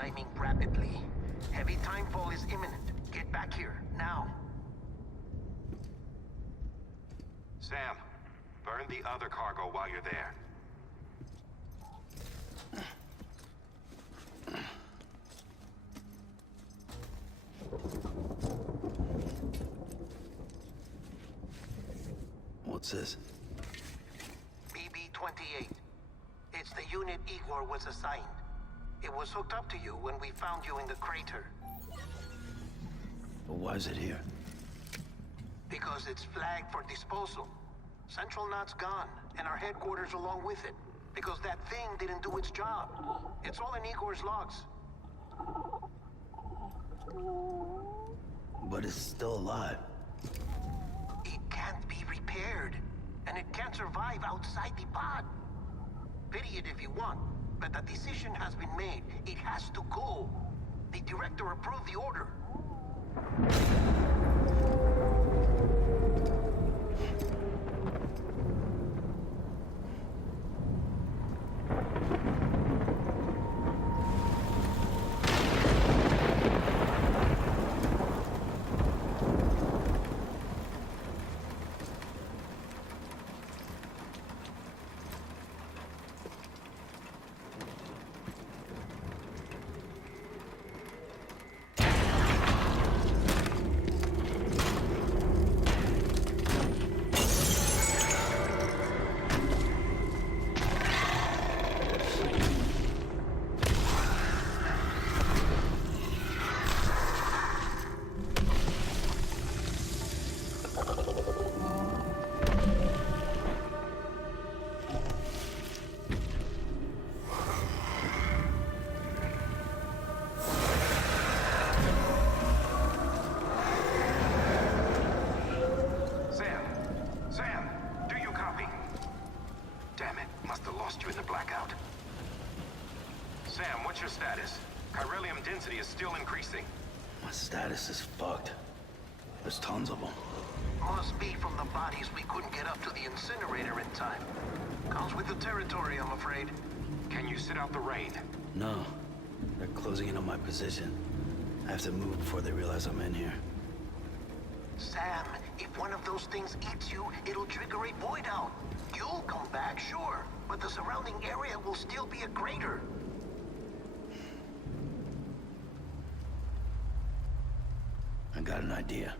climbing rapidly. Heavy timefall is imminent. Get back here, now. Sam, burn the other cargo while you're there. What's this? BB-28. It's the unit Igor was assigned. It was hooked up to you when we found you in the crater. But why is it here? Because it's flagged for disposal. Central Knot's gone, and our headquarters along with it. Because that thing didn't do its job. It's all in Igor's logs. But it's still alive. It can't be repaired, and it can't survive outside the pod. Pity it if you want, but the decision has been made. It has to go. The director approved the order. Is still increasing. My status is fucked. There's tons of them. Must be from the bodies we couldn't get up to the incinerator in time. Comes with the territory, I'm afraid. Can you sit out the rain? No. They're closing in on my position. I have to move before they realize I'm in here. Sam, if one of those things eats you, it'll trigger a void out. You'll come back, sure, but the surrounding area will still be a crater. I got an idea.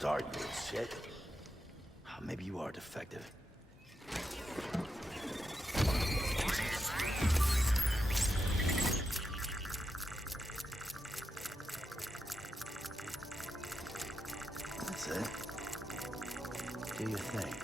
Start, you shit. Maybe you are defective. That's it. Do your thing.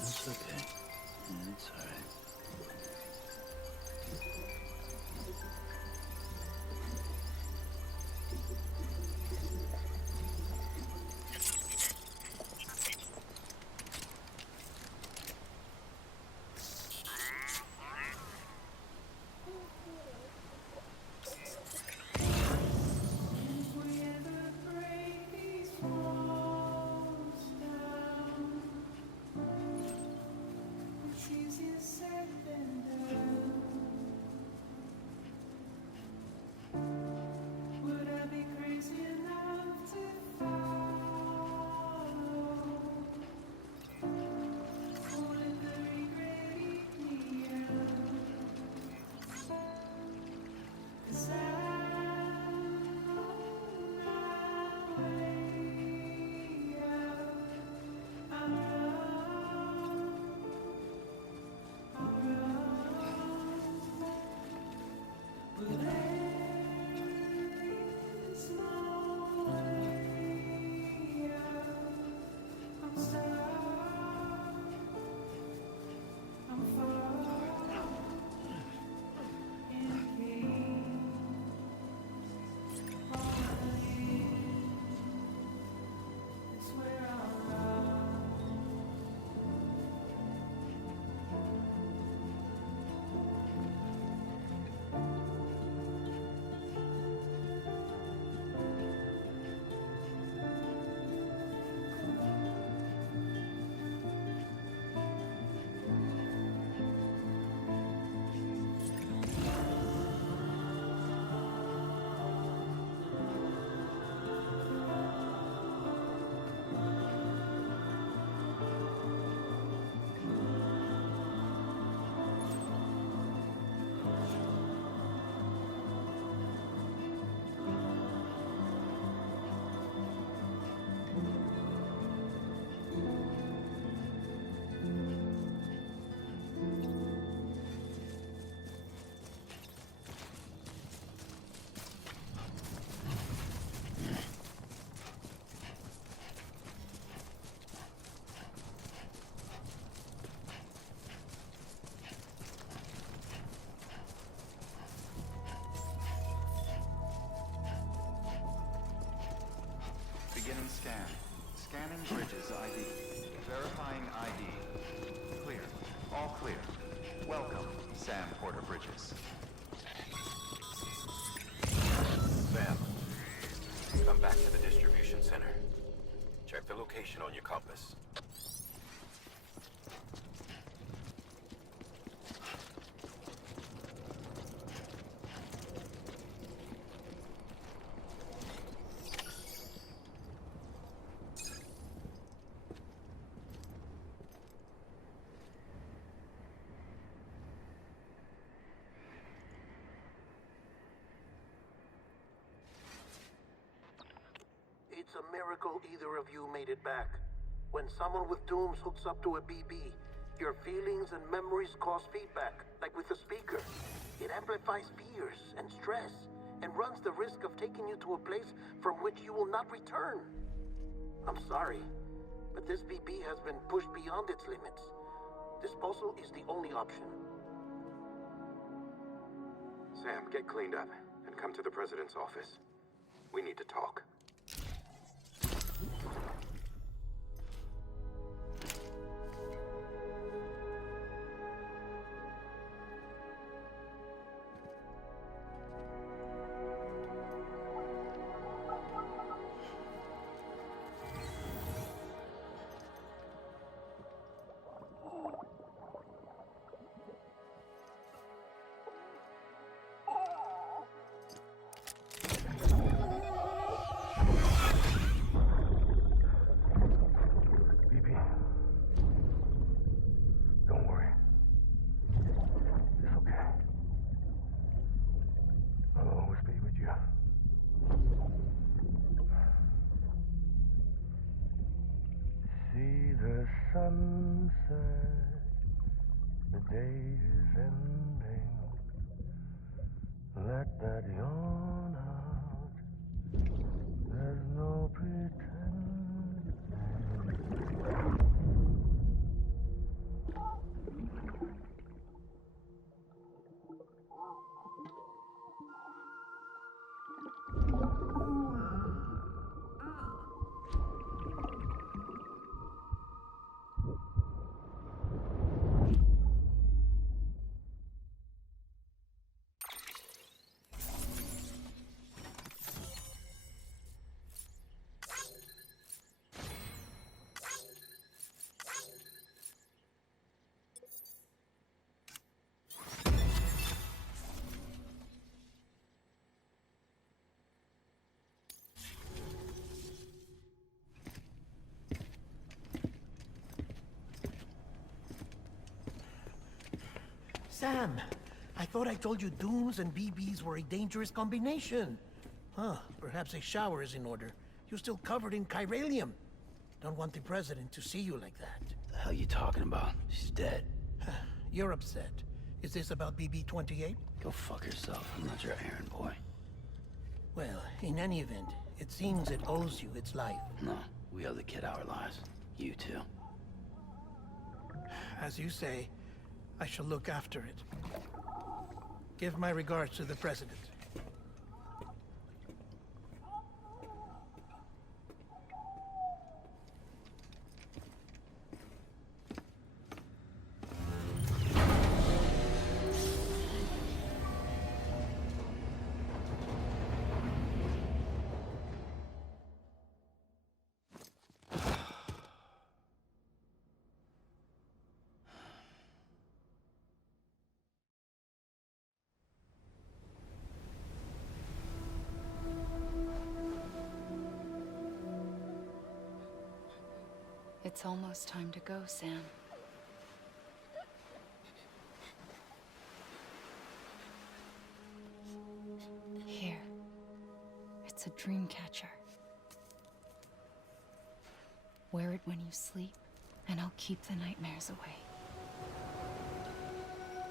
It's okay. It's all right. Beginning scan. Scanning bridges ID. Verifying ID. Clear. All clear. Welcome, Sam Porter Bridges. Sam, come back to the distribution center. Check the location on your compass. It's a miracle either of you made it back. When someone with dooms hooks up to a BB, your feelings and memories cause feedback, like with the speaker. It amplifies fears and stress, and runs the risk of taking you to a place from which you will not return. I'm sorry, but this BB has been pushed beyond its limits. Disposal is the only option. Sam, get cleaned up and come to the president's office. We need to talk. said the day is ending. Let that yawn out. There's no pretending. Sam, I thought I told you dooms and BBs were a dangerous combination. Huh, perhaps a shower is in order. You're still covered in chiralium. Don't want the president to see you like that. The hell you talking about? She's dead. You're upset. Is this about BB-28? Go fuck yourself. I'm not your errand boy. Well, in any event, it seems it owes you its life. No, we owe the kid our lives. You too. As you say, I shall look after it. Give my regards to the president. It's almost time to go, Sam. Here. It's a dream catcher. Wear it when you sleep, and I'll keep the nightmares away.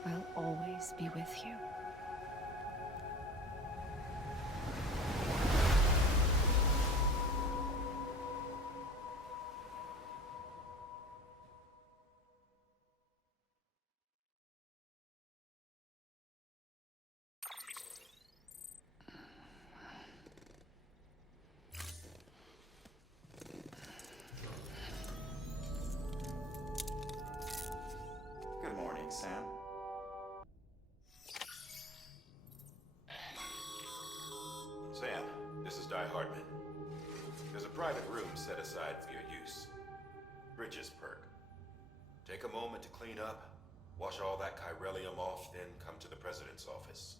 I'll always be with you. Good morning, Sam. Sam, this is Di Hartman. There's a private room set aside for your use. Bridges perk. Take a moment to clean up, wash all that chiralium off, then come to the president's office.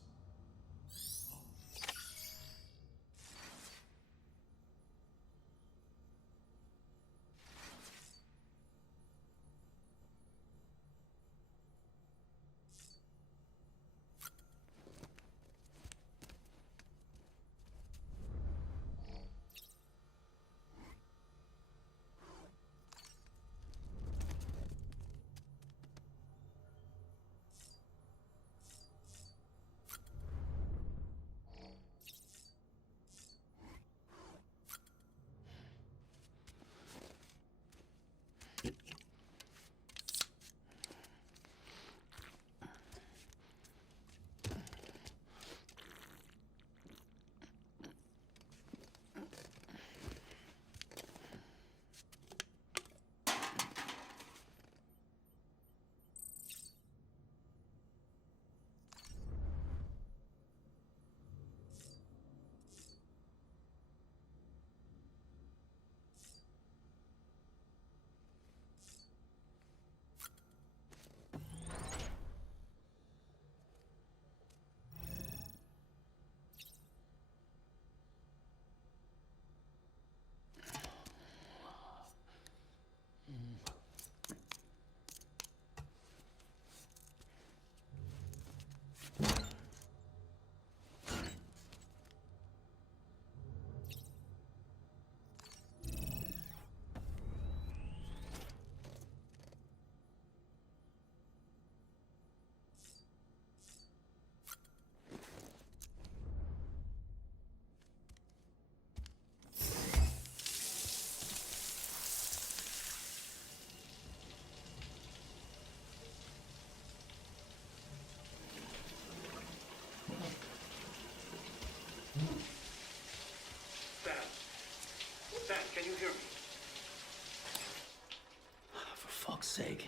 fuck's sake.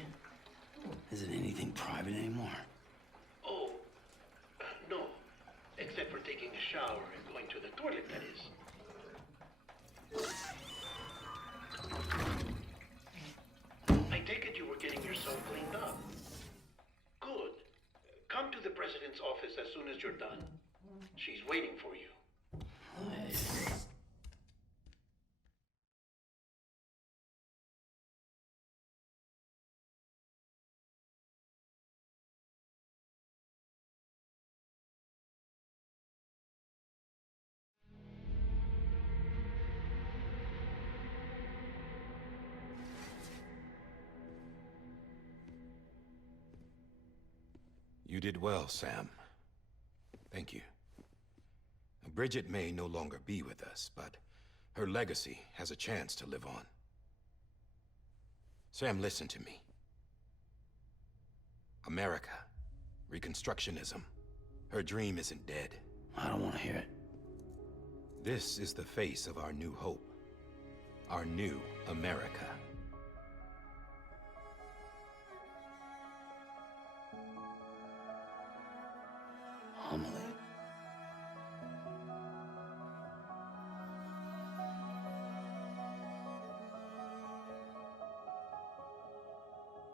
Is it anything private anymore? Oh, no. Except for taking a shower and going to the toilet, that is. I take it you were getting yourself cleaned up. Good. Come to the president's office as soon as you're done. She's waiting for you. You did well, Sam. Thank you. Bridget may no longer be with us, but her legacy has a chance to live on. Sam, listen to me. America, Reconstructionism, her dream isn't dead. I don't want to hear it. This is the face of our new hope. Our new America. Homily.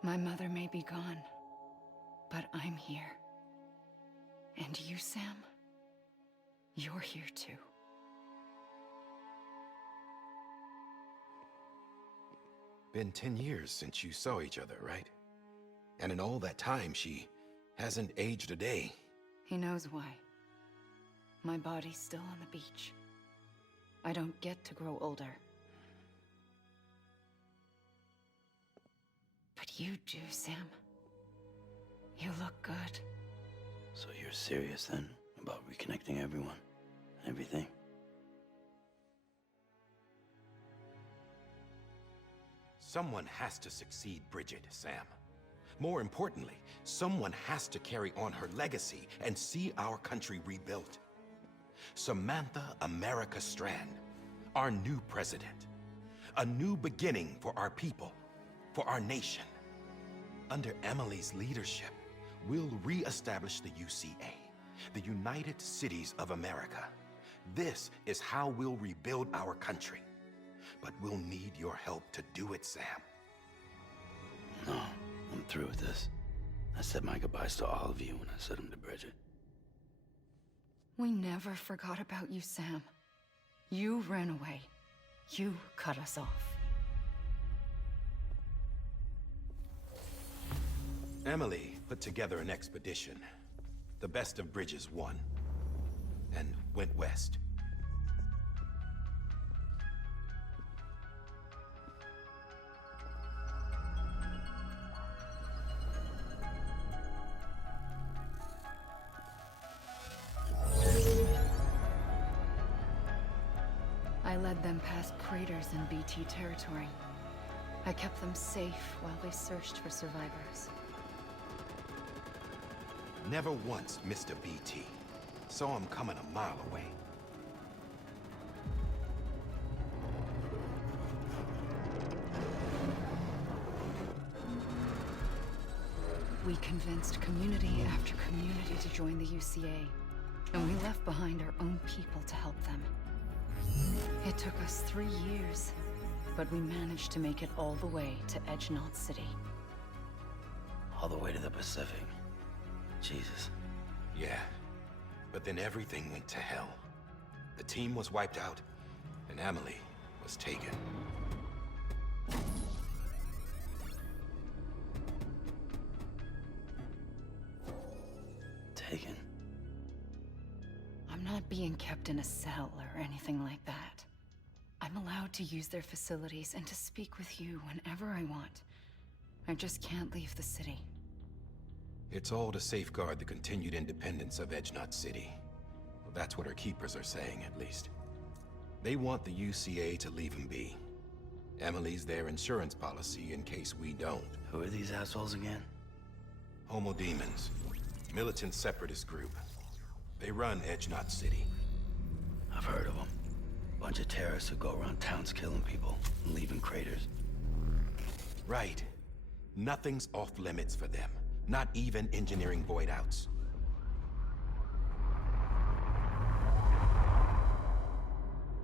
My mother may be gone, but I'm here. And you, Sam? You're here too. Been 10 years since you saw each other, right? And in all that time, she hasn't aged a day. He knows why. My body's still on the beach. I don't get to grow older. But you do, Sam. You look good. So you're serious then about reconnecting everyone and everything? Someone has to succeed Bridget, Sam. More importantly, someone has to carry on her legacy and see our country rebuilt. Samantha America Strand, our new president. A new beginning for our people, for our nation. Under Emily's leadership, we'll re-establish the UCA, the United Cities of America. This is how we'll rebuild our country. But we'll need your help to do it, Sam. No, I'm through with this. I said my goodbyes to all of you when I said them to Bridget. We never forgot about you, Sam. You ran away. You cut us off. Emily put together an expedition. The best of Bridges won. And went west. I led them past craters in BT territory. I kept them safe while they searched for survivors. Never once missed a BT. Saw him coming a mile away. We convinced community after community to join the UCA, and we left behind our own people to help them. It took us 3 years, but we managed to make it all the way to Edge Knot City. All the way to the Pacific. Jesus. Yeah, but then everything went to hell. The team was wiped out, and Emily was taken. Taken? I'm not being kept in a cell or anything like that. I'm allowed to use their facilities and to speak with you whenever I want. I just can't leave the city. It's all to safeguard the continued independence of Edge Knot City. Well, that's what our keepers are saying, at least. They want the UCA to leave him be. Emily's their insurance policy in case we don't. Who are these assholes again? Homo Demons. Militant separatist group. They run Edge Knot City. I've heard of them. Bunch of terrorists who go around towns killing people and leaving craters. Right. Nothing's off limits for them. Not even engineering void outs.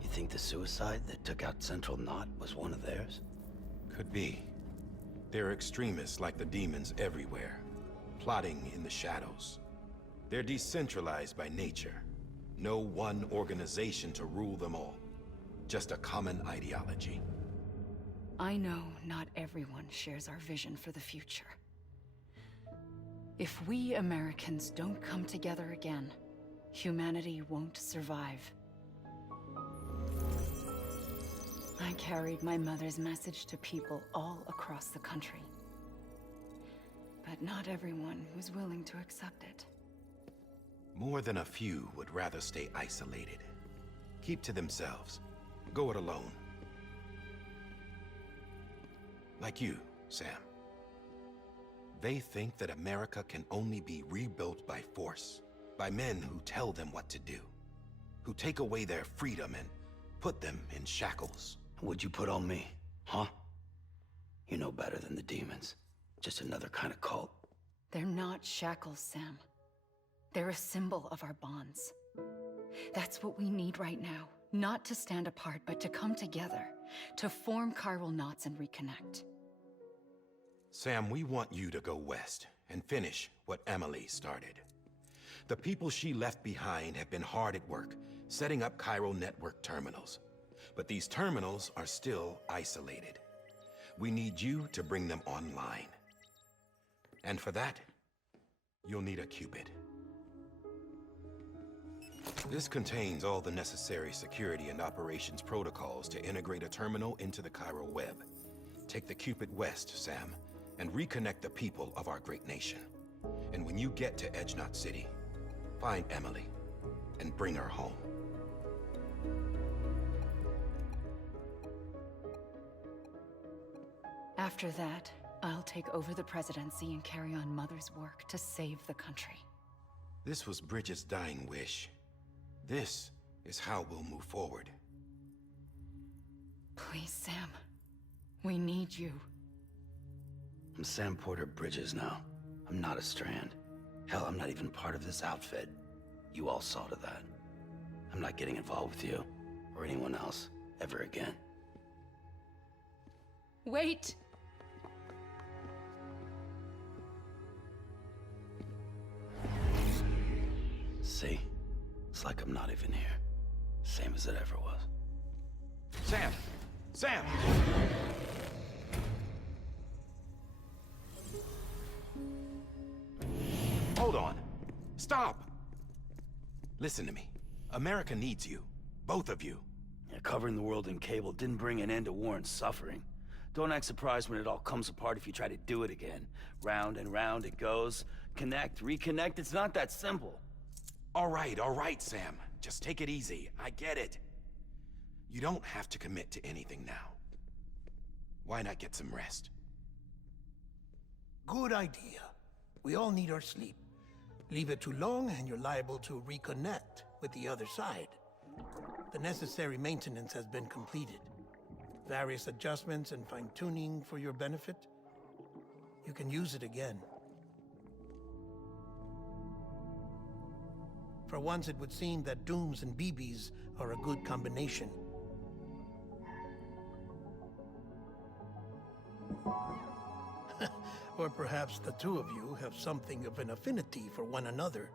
You think the suicide that took out Central Knot was one of theirs? Could be. There are extremists like the demons everywhere, plotting in the shadows. They're decentralized by nature. No one organization to rule them all. Just a common ideology. I know not everyone shares our vision for the future. If we Americans don't come together again, humanity won't survive. I carried my mother's message to people all across the country. But not everyone was willing to accept it. More than a few would rather stay isolated. Keep to themselves. Go it alone. Like you, Sam. They think that America can only be rebuilt by force, by men who tell them what to do, who take away their freedom and put them in shackles. What'd you put on me, huh? You know better than the demons. Just another kind of cult. They're not shackles, Sam. They're a symbol of our bonds. That's what we need right now. Not to stand apart, but to come together, to form chiral knots and reconnect. Sam, we want you to go west and finish what Emily started. The people she left behind have been hard at work, setting up chiral network terminals. But these terminals are still isolated. We need you to bring them online. And for that, you'll need a Cupid. This contains all the necessary security and operations protocols to integrate a terminal into the chiral web. Take the Cupid west, Sam, and reconnect the people of our great nation. And when you get to Edge Knot City, find Emily and bring her home. After that, I'll take over the presidency and carry on Mother's work to save the country. This was Bridget's dying wish. This is how we'll move forward. Please, Sam. We need you. I'm Sam Porter Bridges now. I'm not a Strand. Hell, I'm not even part of this outfit. You all saw to that. I'm not getting involved with you, or anyone else, ever again. Wait! See? It's like I'm not even here. Same as it ever was. Sam! Sam! Hold on. Stop! Listen to me. America needs you. Both of you. Yeah, covering the world in cable didn't bring an end to war and suffering. Don't act surprised when it all comes apart if you try to do it again. Round and round it goes. Connect, reconnect, it's not that simple. All right, Sam. Just take it easy. I get it. You don't have to commit to anything now. Why not get some rest? Good idea. We all need our sleep. Leave it too long and you're liable to reconnect with the other side. The necessary maintenance has been completed. Various adjustments and fine-tuning for your benefit. You can use it again. For once, it would seem that Dooms and BBs are a good combination. Or perhaps the two of you have something of an affinity for one another.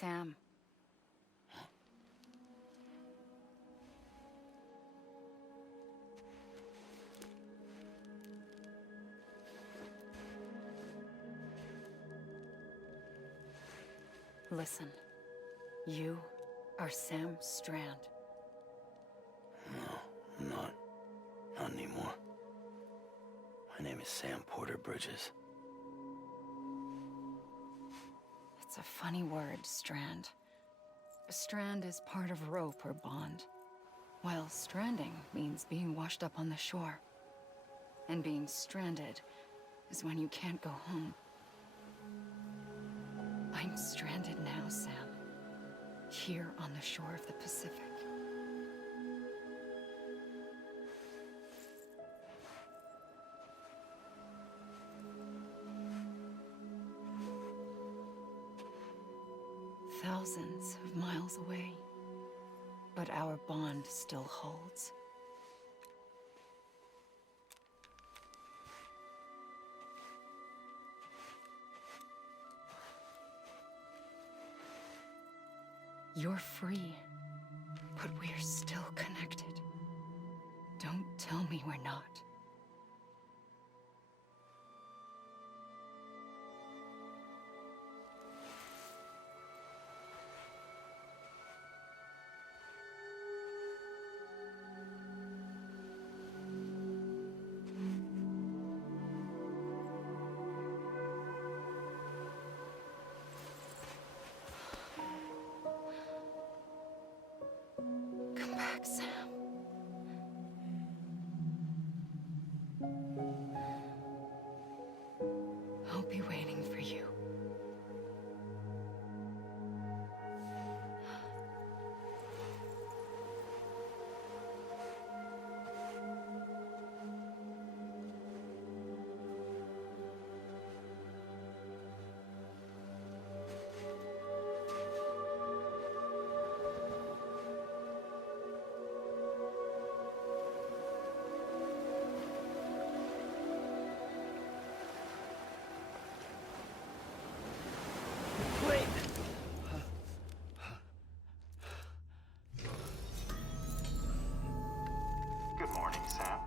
Sam. Listen, you are Sam Strand. No, I'm not. Not anymore. My name is Sam Porter Bridges. It's a funny word, Strand. A strand is part of rope or bond, while stranding means being washed up on the shore. And being stranded is when you can't go home. I'm stranded now, Sam. Here on the shore of the Pacific. Thousands of miles away, but our bond still holds. You're free, but we're still connected. Don't tell me we're not. Come back, Sam. I'll be waiting for you. Wait! Good morning, Sam.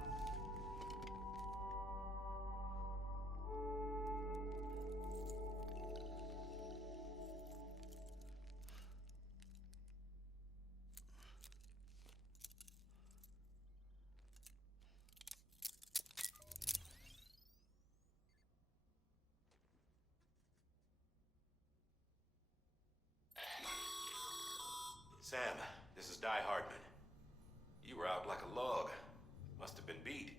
Sam, this is Hardman. You were out like a log. Must have been beat.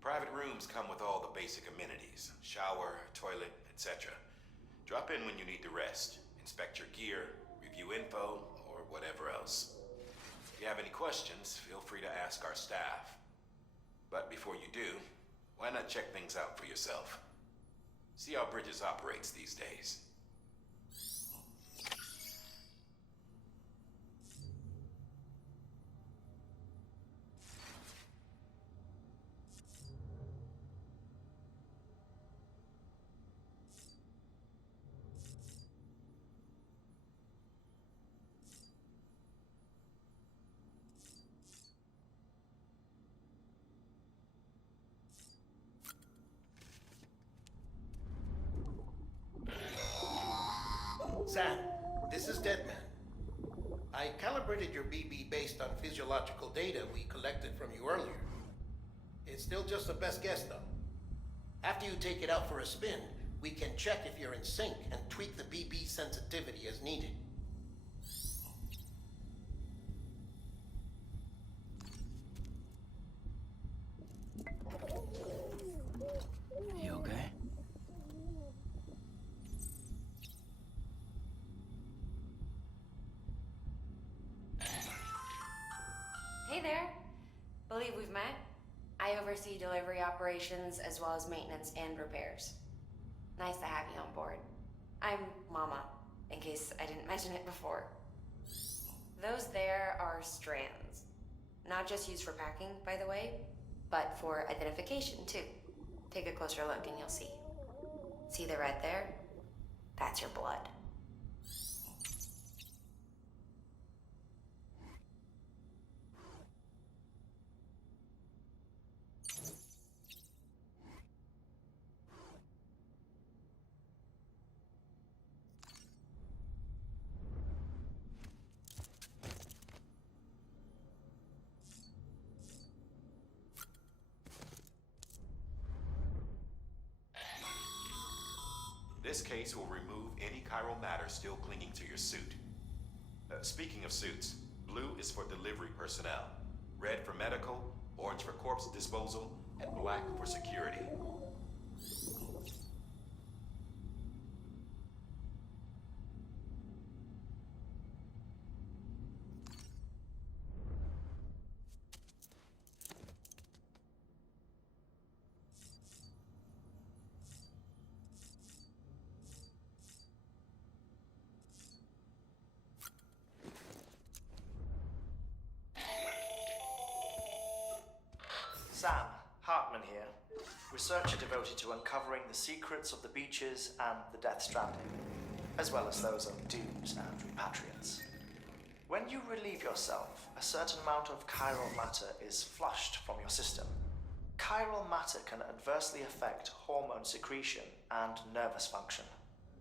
Private rooms come with all the basic amenities. Shower, toilet, etc. Drop in when you need to rest. Inspect your gear, review info, or whatever else. If you have any questions, feel free to ask our staff. But before you do, why not check things out for yourself? See how Bridges operates these days. Sam, this is Deadman. I calibrated your BB based on physiological data we collected from you earlier. It's still just a best guess, though. After you take it out for a spin, we can check if you're in sync and tweak the BB sensitivity as needed. You okay? Hey there. Believe we've met. I oversee delivery operations as well as maintenance and repairs. Nice to have you on board. I'm Mama, in case I didn't mention it before. Those there are strands. Not just used for packing, by the way, but for identification too. Take a closer look and you'll see. See the red there? That's your blood. This case will remove any chiral matter still clinging to your suit. Speaking of suits, blue is for delivery personnel, red for medical, orange for corpse disposal, and black for security. Sam, Hartman here, researcher devoted to uncovering the secrets of the beaches and the Death Stranding, as well as those of dooms and repatriates. When you relieve yourself, a certain amount of chiral matter is flushed from your system. Chiral matter can adversely affect hormone secretion and nervous function.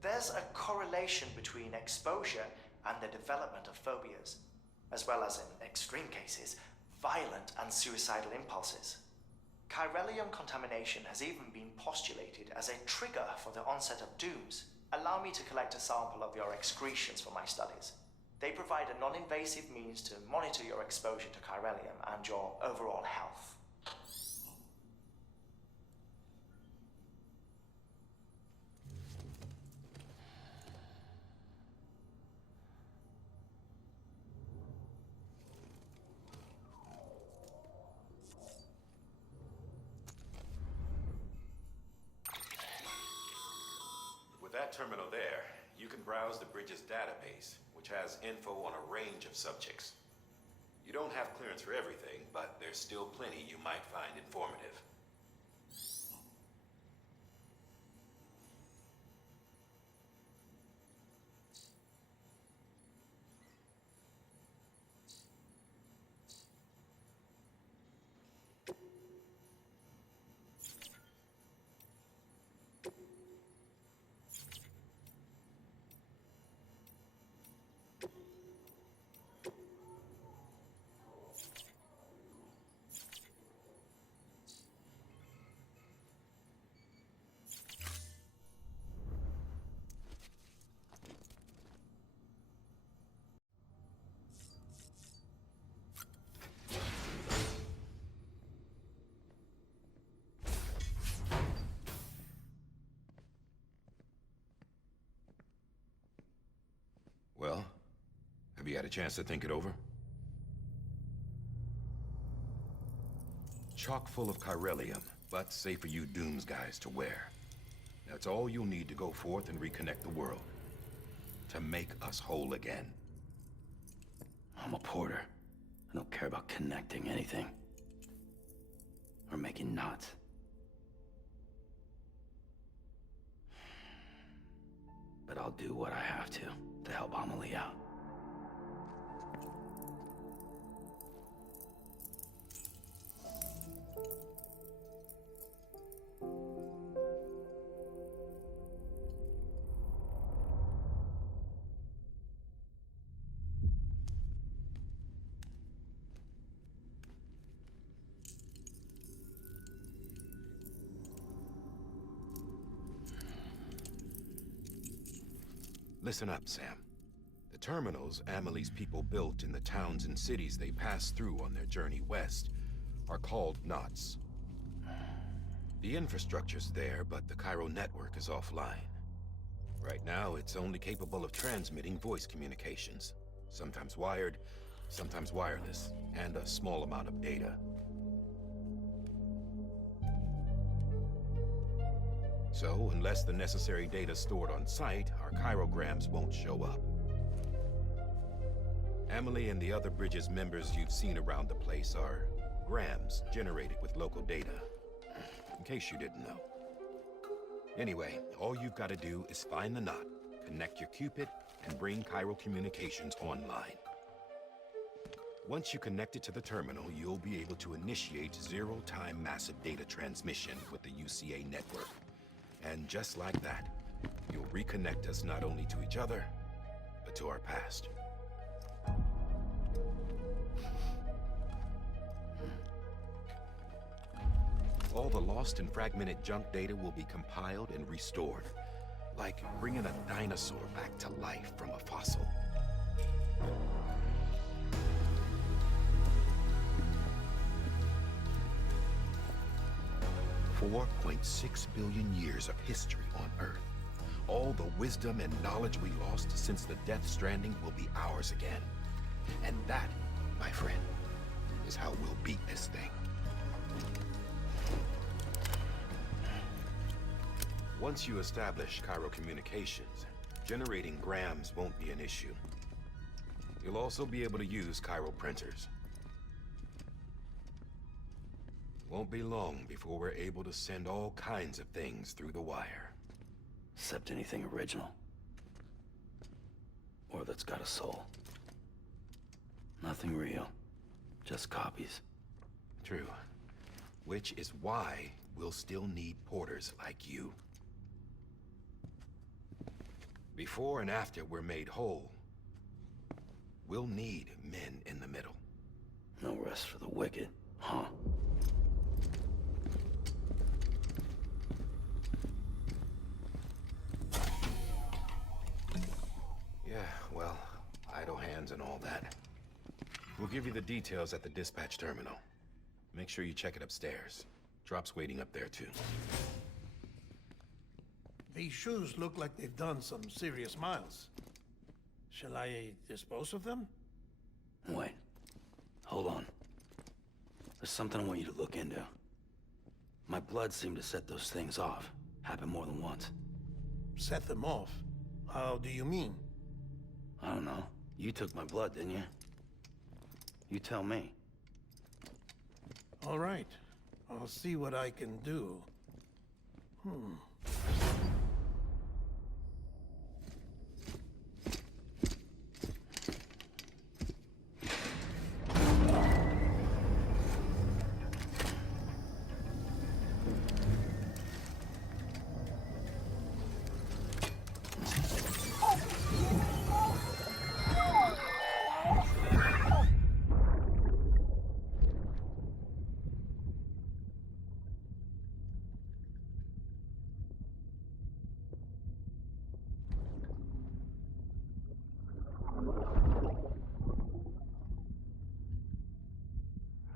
There's a correlation between exposure and the development of phobias, as well as, in extreme cases, violent and suicidal impulses. Chiralium contamination has even been postulated as a trigger for the onset of dooms. Allow me to collect a sample of your excretions for my studies. They provide a non-invasive means to monitor your exposure to chiralium and your overall health. With that terminal there, you can browse the bridge's database, which has info on a range of subjects. You don't have clearance for everything, but there's still plenty you might find informative. Well, have you had a chance to think it over? Chock full of chiralium, but safe for you Dooms guys to wear. That's all you'll need to go forth and reconnect the world. To make us whole again. I'm a porter. I don't care about connecting anything. Or making knots. But I'll do what I have to help Amelie out. Listen up, Sam. The terminals Amelie's people built in the towns and cities they passed through on their journey west are called knots. The infrastructure's there, but the chiral network is offline. Right now, it's only capable of transmitting voice communications. Sometimes wired, sometimes wireless, and a small amount of data. So, unless the necessary data stored on site, our chirograms won't show up. Amelie and the other Bridges members you've seen around the place are grams generated with local data. In case you didn't know. Anyway, all you've got to do is find the knot, connect your Cupid, and bring chiral communications online. Once you connect it to the terminal, you'll be able to initiate zero-time massive data transmission with the UCA network. And just like that, you'll reconnect us not only to each other, but to our past. All the lost and fragmented junk data will be compiled and restored, like bringing a dinosaur back to life from a fossil. $4.6 billion years of history on Earth. All the wisdom and knowledge we lost since the Death Stranding will be ours again. And that, my friend, is how we'll beat this thing. Once you establish Cairo communications, generating grams won't be an issue. You'll also be able to use Cairo printers. Won't be long before we're able to send all kinds of things through the wire. Except anything original. Or that's got a soul. Nothing real. Just copies. True. Which is why we'll still need porters like you. Before and after we're made whole, we'll need men in the middle. No rest for the wicked, huh? Yeah, well, idle hands and all that. We'll give you the details at the dispatch terminal. Make sure you check it upstairs. Drop's waiting up there, too. These shoes look like they've done some serious miles. Shall I dispose of them? Wait. Hold on. There's something I want you to look into. My blood seemed to set those things off. Happened more than once. Set them off? How do you mean? I don't know. You took my blood, didn't you? You tell me. All right. I'll see what I can do.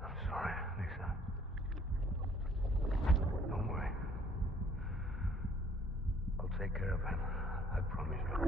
I'm sorry, Lisa. Don't worry. I'll take care of him. I promise you.